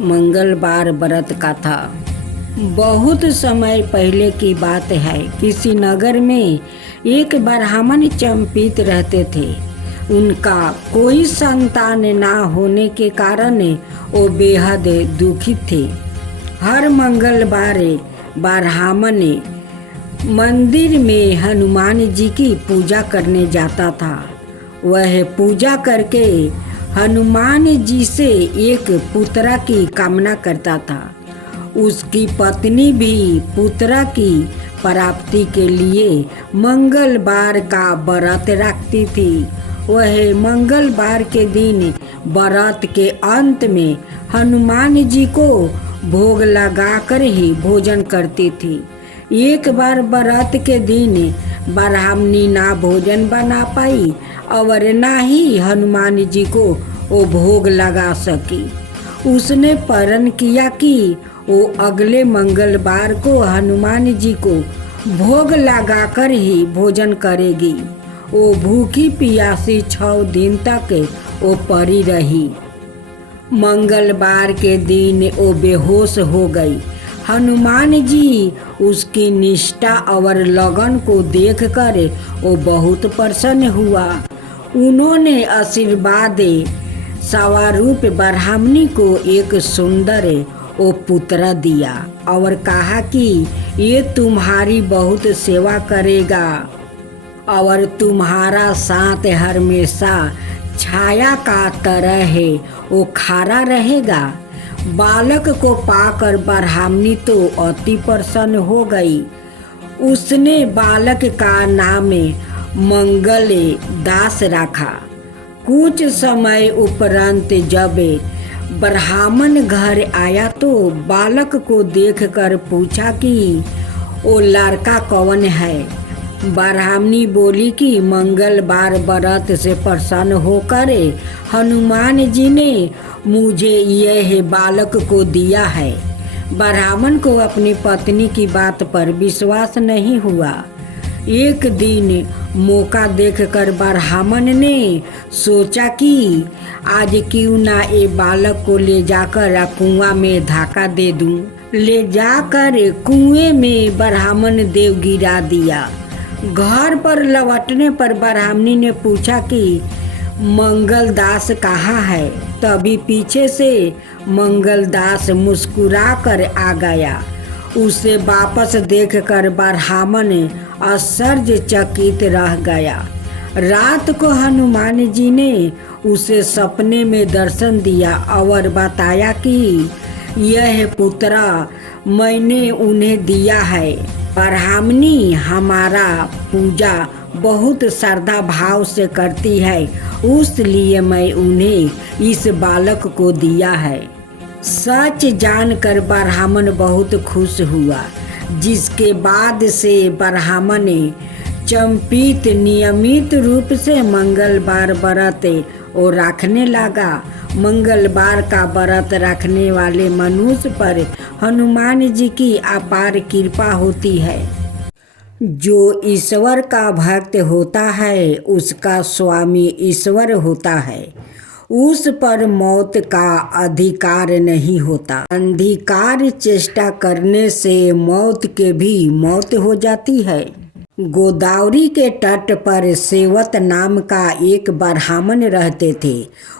मंगलवार व्रत का था। बहुत समय पहले की बात है। किसी नगर में एक ब्राह्मण चंपित रहते थे। उनका कोई संतान ना होने के कारण वो बेहद दुखित थे। हर मंगलवार ब्राह्मण मंदिर में हनुमान जी की पूजा करने जाता था। वह पूजा करके हनुमान जी से एक पुत्र की कामना करता था। उसकी पत्नी भी पुत्र की प्राप्ति के लिए मंगलवार का व्रत रखती थी। वह मंगलवार के दिन व्रत के अंत में हनुमान जी को भोग लगाकर ही भोजन करती थी। एक बार व्रत के दिन ब्राह्मणी ना भोजन बना पाई और ना ही हनुमान जी को वो भोग लगा सकी। उसने प्रण किया कि वो अगले मंगलवार को हनुमान जी को भोग लगाकर ही भोजन करेगी। वो भूखी प्यासी 6 दिन तक वो पड़ी रही। मंगलवार के दिन वो बेहोश हो गई। हनुमान जी उसकी निष्ठा और लगन को देखकर वो बहुत प्रसन्न हुआ। उन्होंने आशीर्वाद स्वरूप ब्राह्मणी को एक सुंदर वो पुत्र दिया और कहा कि ये तुम्हारी बहुत सेवा करेगा और तुम्हारा साथ हमेशा छाया का तरह है वो खड़ा रहेगा। बालक को पाकर ब्राह्मणी तो अति प्रसन्न हो गई। उसने बालक का नाम मंगल दास रखा। कुछ समय उपरांत जब ब्राह्मण घर आया तो बालक को देखकर पूछा कि वो लड़का कौन है। ब्राह्मणी बोली कि मंगलवार व्रत से प्रसन्न होकर हनुमान जी ने मुझे यह बालक को दिया है। ब्राह्मण को अपनी पत्नी की बात पर विश्वास नहीं हुआ। एक दिन मौका देखकर ब्राह्मण ने सोचा कि आज क्यों ना ये बालक को ले जाकर कुआं में धक्का दे दूं। ले जाकर कुएं में ब्राह्मण देव गिरा दिया। घर पर लौटने पर ब्राह्मणी ने पूछा कि मंगलदास कहाँ है। तभी पीछे से मंगलदास मुस्कुरा कर आ गया। उसे वापस देखकर ब्राह्मण आश्चर्यचकित रह गया। रात को हनुमान जी ने उसे सपने में दर्शन दिया और बताया कि यह पुत्र मैंने उन्हें दिया है। ब्राह्मणी हमारा पूजा बहुत श्रद्धा भाव से करती है, उसलिए मैं उन्हें इस बालक को दिया है। सच जानकर ब्राह्मण बहुत खुश हुआ, जिसके बाद से ब्राह्मण चंपित नियमित रूप से मंगलवार व्रत और रखने लगा। मंगलवार का व्रत रखने वाले मनुष्य पर हनुमान जी की अपार कृपा होती है। जो ईश्वर का भक्त होता है उसका स्वामी ईश्वर होता है। उस पर मौत का अधिकार नहीं होता। अंधकार चेष्टा करने से मौत के भी मौत हो जाती है। गोदावरी के तट पर सेवत नाम का एक ब्राह्मण रहते थे।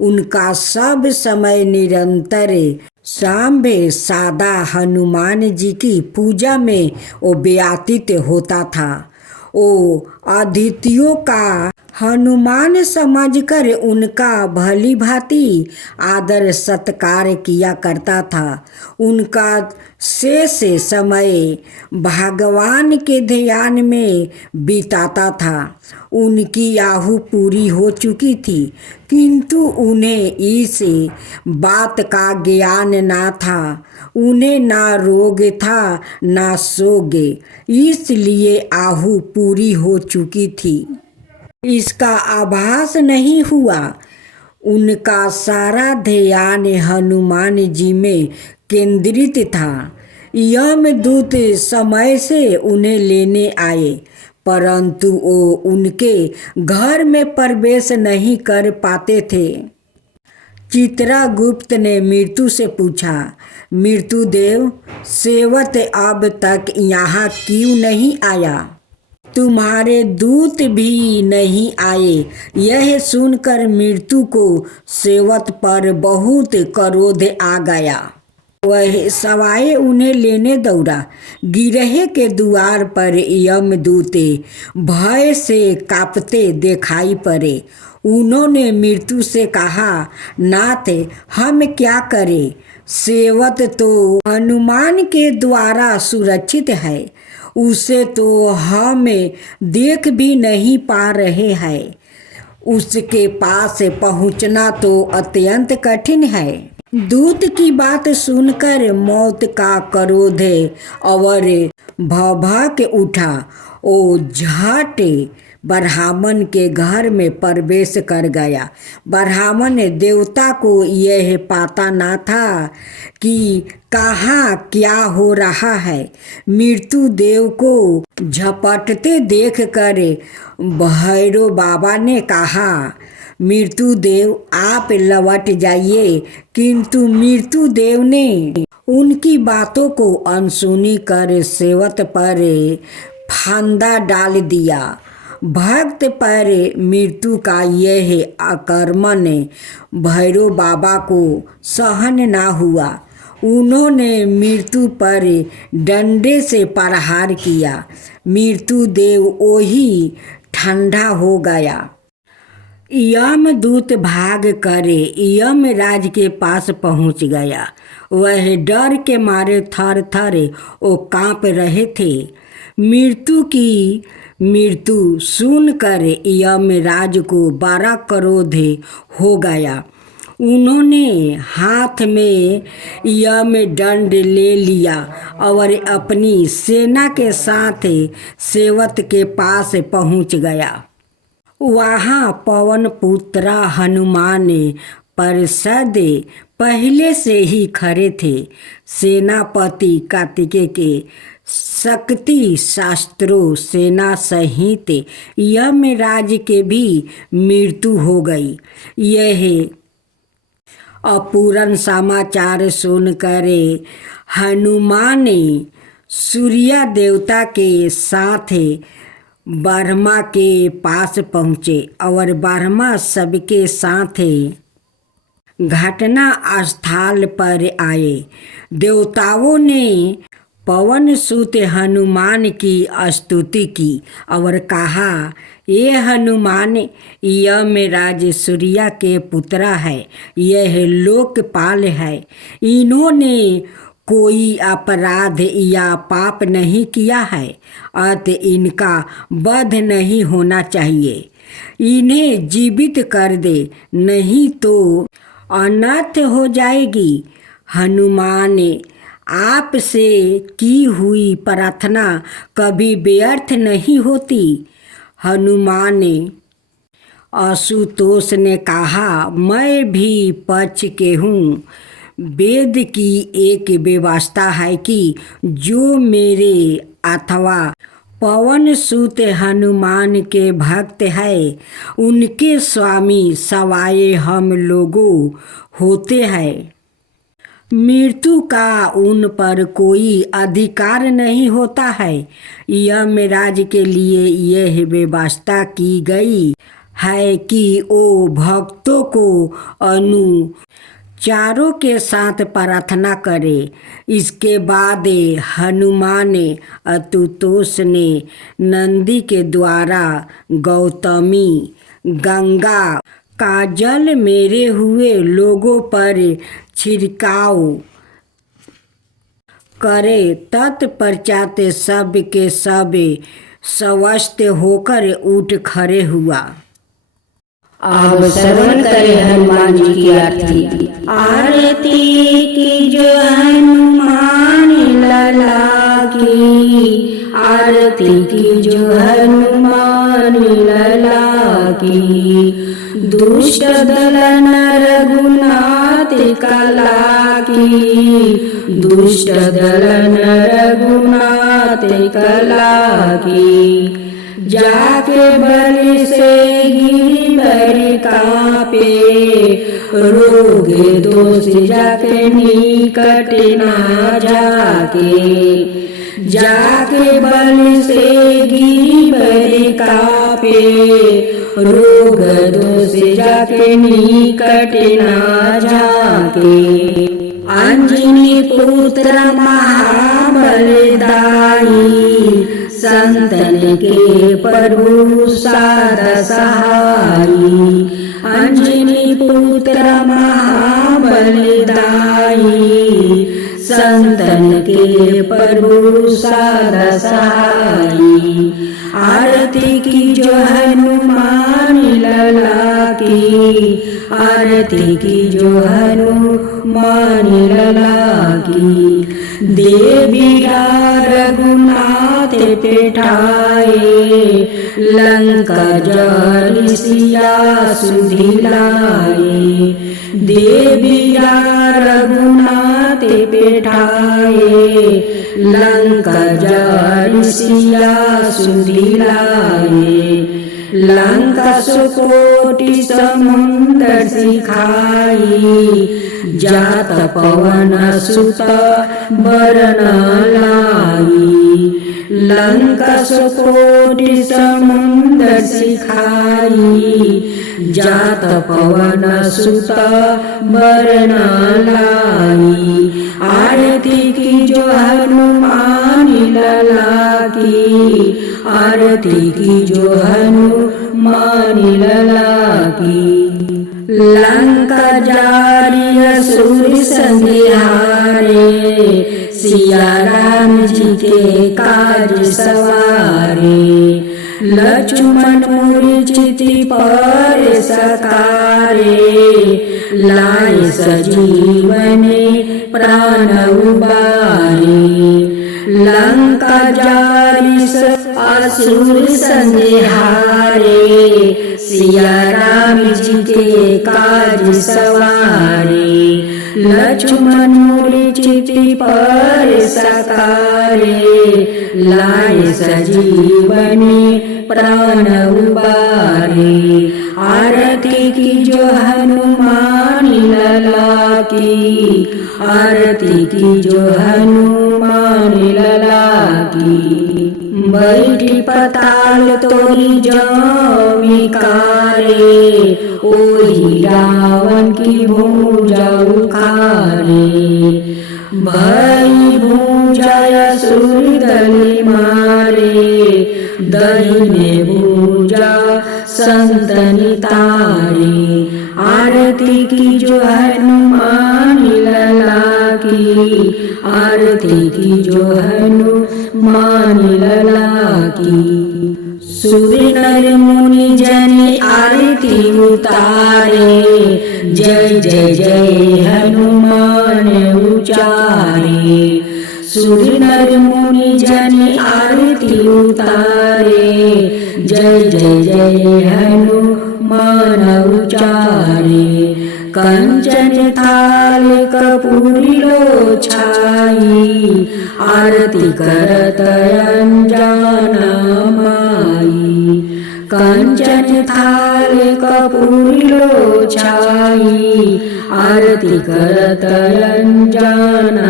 उनका सब समय निरंतर सांभे सादा हनुमान जी की पूजा में वो व्यतीत होता था। वो अतिथियों का हनुमान समझकर उनका भली भांति आदर सत्कार किया करता था। उनका शेष समय भगवान के ध्यान में बिताता था। उनकी आहु पूरी हो चुकी थी, किंतु उन्हें इस बात का ज्ञान ना था। उन्हें ना रोग था ना शोक, इसलिए आहु पूरी हो चुकी थी। इसका आभास नहीं हुआ। उनका सारा ध्यान हनुमान जी में केंद्रित था। यमदूत समय से उन्हें लेने आए, परंतु वो उनके घर में प्रवेश नहीं कर पाते थे। चित्रगुप्त ने मृत्यु से पूछा, मृत्युदेव, सेवक अब तक यहाँ क्यों नहीं आया? तुम्हारे दूत भी नहीं आए। यह सुनकर मृत्यु को सेवक पर बहुत क्रोध आ गया। वह सवाए उन्हें लेने दौड़ा। गिरहे के द्वार पर यमदूते भय से कांपते दिखाई पड़े। उन्होंने मृत्यु से कहा, नाथ, हम क्या करें? सेवक तो हनुमान के द्वारा सुरक्षित है, उसे तो हम देख भी नहीं पा रहे हैं। उसके पास पहुंचना तो अत्यंत कठिन है। दूत की बात सुनकर मौत का क्रोध और भभक उठा। ओ झट ब्राह्मण के घर में प्रवेश कर गया। ब्राह्मण देवता को यह पता न था कि कहाँ क्या हो रहा है। मृत्यु देव को झपटते देखकर भैरव बाबा ने कहा, मृत्यु देव, आप लौट जाइए। किंतु मृत्यु देव ने उनकी बातों को अनसुनी कर सेवक पर फंदा डाल दिया। भक्त पर मृत्यु का यह आक्रमण भैरव बाबा को सहन न हुआ। उन्होंने मृत्यु पर डंडे से प्रहार किया। मृत्यु देव वही ठंडा हो गया। यमदूत भाग कर यमराज के पास पहुंच गया। वह डर के मारे थर थर वो कांप रहे थे। मृत्यु सुनकर यमराज को बड़ा क्रोध हो गया। उन्होंने हाथ में यमदंड ले लिया और अपनी सेना के साथ सेवक के पास पहुंच गया। वहाँ पवन पुत्र हनुमान परिषद पहले से ही खड़े थे। सेनापति कार्तिकेय के शक्ति शास्त्रों सेना सहित यमराज के भी मृत्यु हो गई। यह अपूर्ण समाचार सुनकर हनुमान सूर्य देवता के साथ ब्रह्मा के पास पहुँचे और ब्रह्मा सबके साथ घटना स्थल पर आए। देवताओं ने पवन सुत हनुमान की स्तुति की और कहा, ये हनुमान यमराज सूर्य के पुत्र है, यह लोकपाल है। इन्होंने कोई अपराध या पाप नहीं किया है, अतः इनका वध नहीं होना चाहिए। इन्हें जीवित कर दे, नहीं तो अनर्थ हो जाएगी। हनुमान, आपसे की हुई प्रार्थना कभी व्यर्थ नहीं होती। हनुमान आशुतोष ने कहा, मैं भी पक्ष के हूँ। वेद की एक व्यवस्था है कि जो मेरे अथवा पवन सुत हनुमान के भक्त है, उनके स्वामी सवाए हम लोगों होते हैं। मृत्यु का उन पर कोई अधिकार नहीं होता है। यमराज के लिए यह व्यवस्था की गई है कि वो भक्तों को अनुचारों के साथ प्रार्थना करे। इसके बाद हनुमान आशुतोष ने नंदी के द्वारा गौतमी गंगा का जल मेरे हुए लोगों पर छिड़काव करे। तत्पश्चात सब के सब स्वस्थ होकर उठ खड़े हुआ। अब श्रवण करें हनुमान जी की आरती। आरती की जो हनुमान लला की, आरती की जो हनुमान लला की। दुष्ट दलन रघुनाथ कला की, दुष्ट दलन रघुनाथ कला की। जाके बलि से गिरधर कापे, रोग दोष जाके निकट ना जाके। जाके बलि से गिरधर कापे, रोग दोष जाके निकट ना जाके। अंजनी पुत्र महाबलदाई, संतन के प्रभु साध सहाई। अंजनी पुत्र महाबलदाई, संतन के प्रभु साध सहाई। आरती की जो हनुमान लला की, आरती की जो हनुमान लला की। देवी रघुनाथ पेठाए, लंका जारी सिया सुधिलाए। देवी रघुनाथ पेठाए, लंका जारी सिया सुधिलाए। लंका सुकोटि समुद्र सिखाई, जात पवन सुत बरन लाई। लंका सुकोटि समुद्र सिखाई, जात पवन सुत बरन लाई। आरती की जो हनुमान लला की, आरती की जो हनुमान लला की। लंका जारी असुर संहारे, सिया राम जी के काज सवारे। लक्ष्मण मूर्छिति पर सकारे, लाए सजीवने प्राण उबारे। लंका जारी असुर संहारे, सिया राम जी के काज सवारे। लक्ष्मण मूर्छिति पर सकारे, लाए सजीवनी प्राण उबारे। आरती की जो हनुमान लला की, आरती की जो हनुमान लला की। बैठी पताल तोरी जमिकारे, ओही रावण की भुजा उखारे। भई भुजा असुर दल मारे, दहिने भुजा संतन तारे। आरती की जो हनुमान लला की, आरती की जो हनुमान लला की। सुर नर मुनि जन आरती उतारे, जय जय जय हनुमान उचारे। सुर नर मुनि जन आरती उतारे, जय जय जय हनुमान उचारे। कंचन थाल कपूरी लो छाई, आरती करत अंजन माई। कंचन थाल कपूरी लो छाई, आरती करत अंजन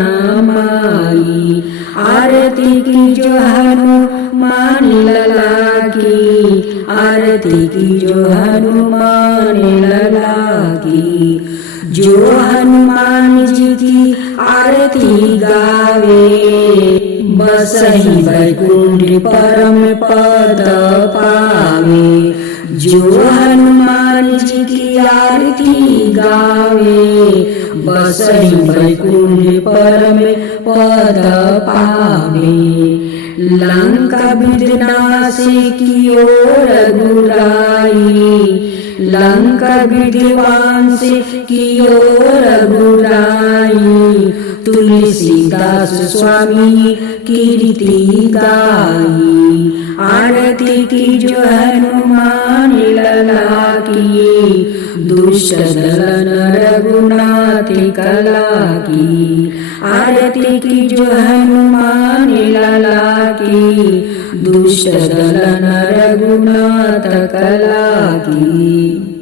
माई। आरती की जो हनुमान लला की, आरती की जो हनुमान लला की। जो हनुमान जी की आरती गावे, बसहि वैकुंठ परम पद पावे। जो हनुमान जी की आरती गावे, बसहि वैकुंठ परम पद पावे। लंका विनाशी की ओर रघुराई, लंका विध्वंस की ओर रघुराई। तुलसीदास स्वामी कीर्ति गाई, आरती की जो हनुमान लला की। दुष्ट दलन रघुनाथ कला की, आरती की जो हनुमान लला की। दुष्ट दल नर गुण तक लागी।